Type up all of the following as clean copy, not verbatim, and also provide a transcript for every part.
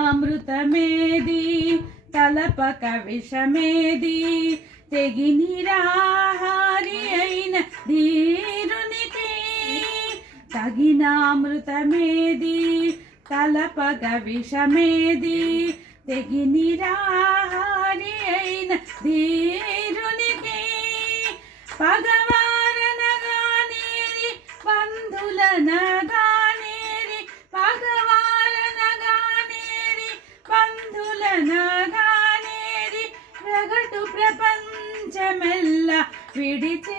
తగినామృతమేది తలపక విషమేది తెగి నిరాహారి అయిన ధీరునికి తగినామృతమేది తలపక విషమేది తెగి నిరాహారి అయిన ధీరునికి పగవారనగానేరి బంధులనగానేరి పగవారనగానేరి బంధులనగానేరి ప్రగటు ప్రపంచమెల్ల విడిచే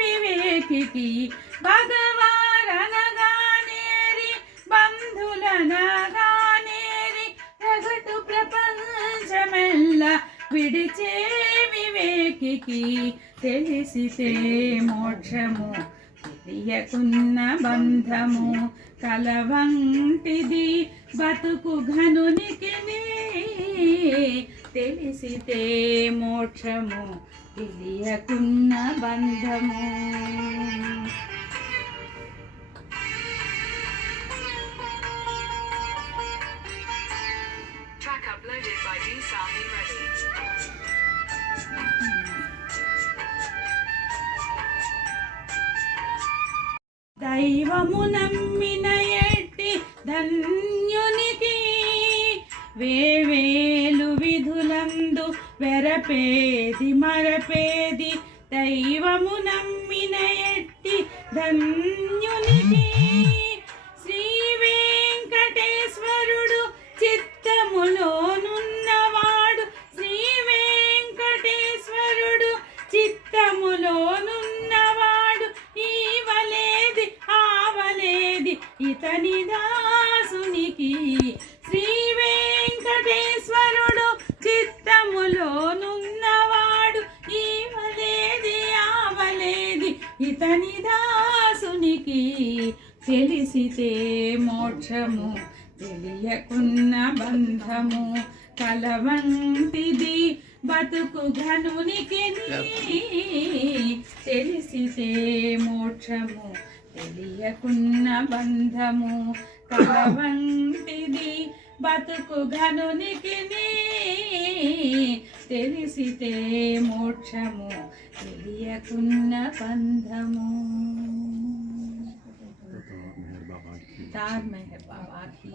వివేకికి భగవారనగానేరి బంధులనగానేరి ప్రగటు ప్రపంచమెల్ల విడిచే వివేకికి తెలిసితే మోక్షము తెలియకున్న బంధము కలవంటిది బతుకు ఘనునికి తెలిసితే మోక్షము తెలియకున్న బంధము Track uploaded by D. Sahi Reddy. దైవము నమ్మిన ఎట్టి ధన్యునికి వేవేలు విధులందు వెరపేది మరపేది దైవము నమ్మిన ఎట్టి ధన్యునికి శ్రీ వెంకటేశ్వరుడు చిత్తములోనున్నవాడు శ్రీ వెంకటేశ్వరుడు చిత్తములోనున్నవాడు ఈవలేది ఆవలేది ఇతని దాసునికి శ్రీ వెంకటేశ్వరుడు చిత్తములోనున్నవాడు ఈవలేది ఆవలేది ఇతని దాసునికి తెలిసితే మోక్షము తెలియకున్న బంధము కలవంటిది బతుకు ఘనునికి తెలిసితే మోక్షము తెలియకున్న బంధము కలవంటిది బతుకు ఘనునికి తెలిసితే మోక్షము తెలియకున్న బంధము तार मेहर बाबा की